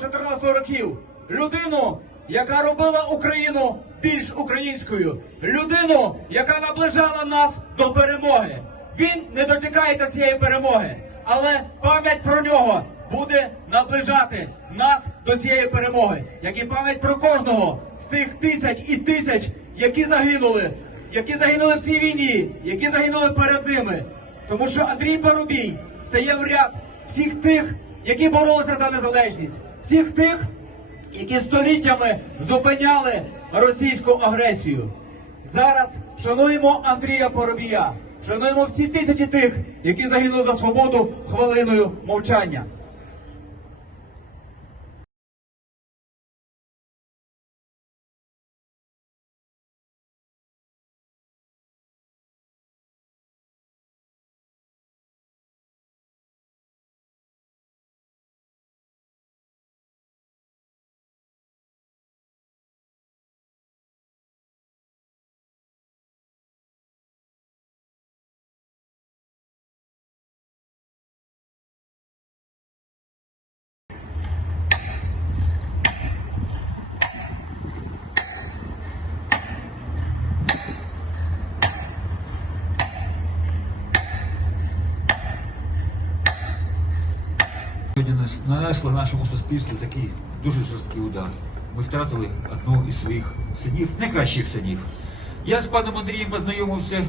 14 років. Людину, яка робила Україну більш українською. Людину, яка наближала нас до перемоги. Він не дочекається цієї перемоги, але пам'ять про нього буде наближати нас до цієї перемоги, як і пам'ять про кожного з тих тисяч і тисяч, які загинули, які загинули в цій війні, які загинули перед ними. Тому що Андрій Парубій стає в ряд всіх тих, які боролися за незалежність, всіх тих, які століттями зупиняли російську агресію. Зараз шануємо Андрія Поробія, шануємо всі тисячі тих, які загинули за свободу хвилиною мовчання. Сьогодні нас- нанесли нашому суспільству такий дуже жорсткий удар. Ми втратили одного із своїх синів, найкращих синів. Я з паном Андрієм познайомився,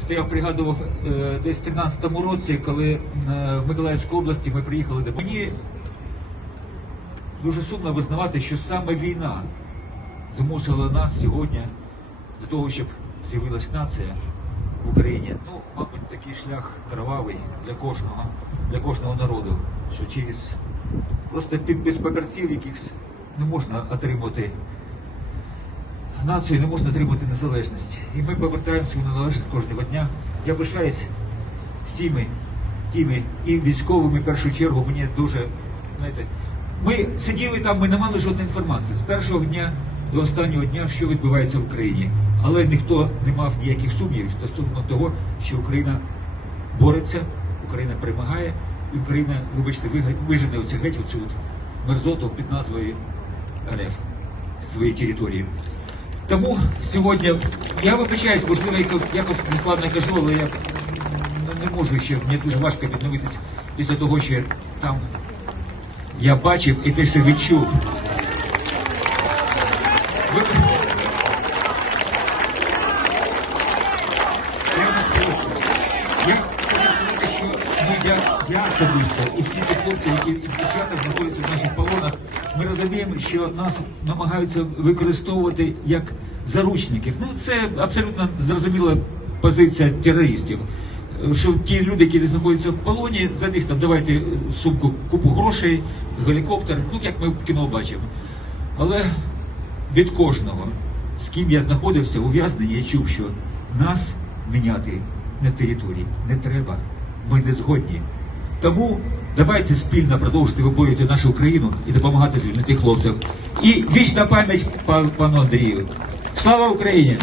стояв, пригадував е, десь в 13-му році, коли е, в Миколаївській області ми приїхали до мені. Дуже сумно визнавати, що саме війна змусила нас сьогодні до того, щоб з'явилась нація в Україні. Ну, мабуть, такий шлях кровавий для кожного, для кожного народу, що через просто підпис папірців, якихось не можна отримати націю, не можна отримати незалежність. І ми повертаємо свою належність кожного дня. Я пишаюсь всіми тими і військовими в першу чергу. Мені дуже знаєте, ми сиділи там, ми не мали жодної інформації з першого дня до останнього дня, що відбувається в Україні. Але ніхто не мав ніяких сумнівів стосовно того, що Україна бореться, Україна перемагає, і Україна, вибачте, вижене оце геть оцю от мерзоту під назвою РФ з своєї території. Тому сьогодні я вибачаюсь, можливо, яко- якось нескладно кажу, але я не- не можу ще, мені дуже важко відновитися після того, що там я бачив і те, що відчув. Ви... Я вас прошу. Я хочу сказати, що ми, я, я особисто і всі ті хлопці, які і дівчата знаходяться в наших полонах, ми розуміємо, що нас намагаються використовувати як заручників. Ну це абсолютно зрозуміла позиція терористів. Що ті люди, які знаходяться в полоні, за них там давайте сумку купу грошей, гелікоптер, ну як ми в кіно бачимо. Але від кожного, з ким я знаходився ув'язненні, я чув, що нас міняти на території не треба. Ми не згодні. Тому давайте спільно продовжити виборювати нашу країну і допомагати звільнити хлопців. І вічна пам'ять пан- пану Андрію. Слава Україні!